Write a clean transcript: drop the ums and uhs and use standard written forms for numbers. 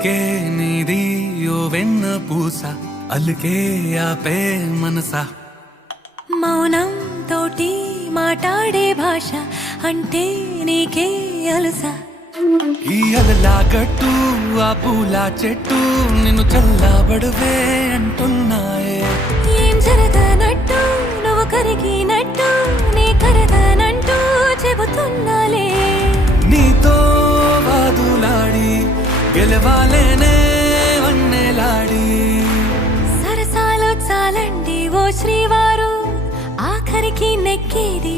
పలుకే నీది ఓ వెన్న పూస అలుకే ఆపే మనసా మౌనం తోటి మాట్లాడే భాష అంటే నీకే అలుసా ఈ అలలా గట్టు ఆ పూల చెట్టు నిన్ను చల్లబడువే అంటున్నాయే ఏం జరగనట్టు నువ్వు కరిగినట్టు నీ కరగనంటూ చెబుతున్నాలే నీతో వాదులాడి గెలవాలేనే వన్నెలాడి సరసాలు చాలండి ఓ శ్రీవారు ఆఖరికి నెక్కేది